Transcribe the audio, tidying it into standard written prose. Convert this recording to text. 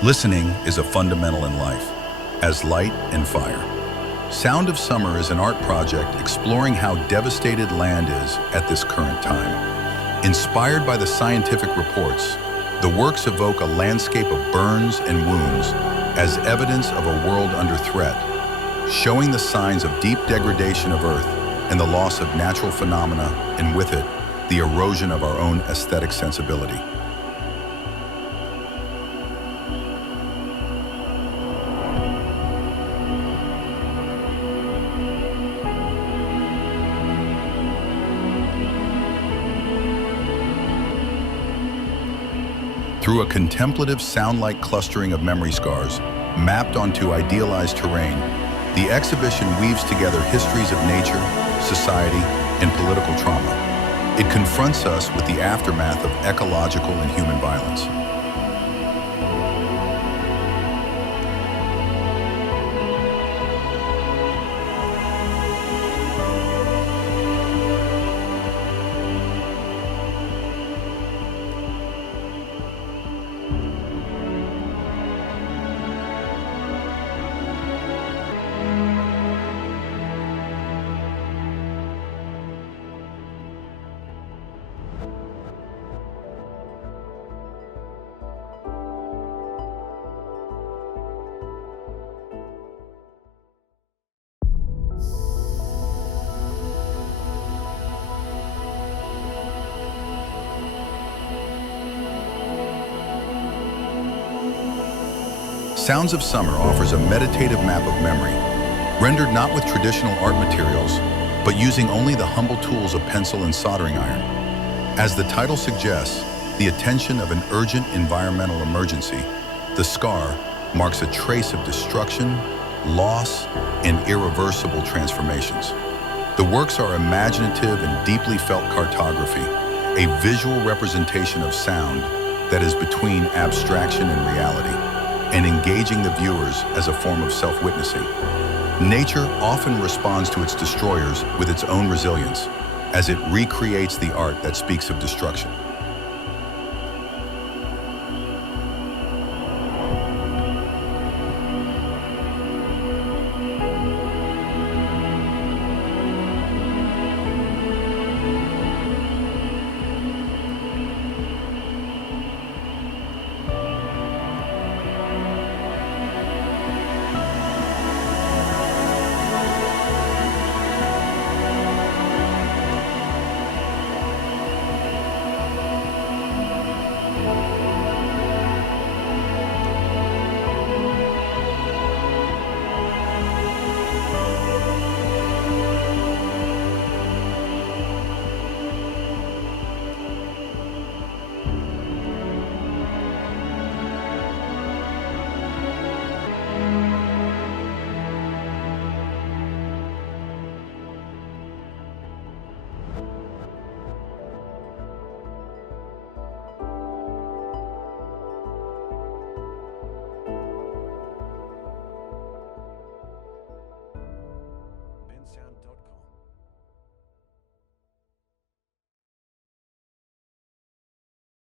Listening is a fundamental in life, as light and fire. Sound of Summer is an art project exploring how devastated land is at this current time. Inspired by the scientific reports, the works evoke a landscape of burns and wounds as evidence of a world under threat, showing the signs of deep degradation of Earth and the loss of natural phenomena, and with it, the erosion of our own aesthetic sensibility. Through a contemplative sound-like clustering of memory scars, mapped onto idealized terrain, the exhibition weaves together histories of nature, society, and political trauma. It confronts us with the aftermath of ecological and human violence. Sounds of Summer offers a meditative map of memory, rendered not with traditional art materials, but using only the humble tools of pencil and soldering iron. As the title suggests, the attention of an urgent environmental emergency, the scar marks a trace of destruction, loss, and irreversible transformations. The works are imaginative and deeply felt cartography, a visual representation of sound that is between abstraction and reality, and engaging the viewers as a form of self-witnessing. Nature often responds to its destroyers with its own resilience, as it recreates the art that speaks of destruction.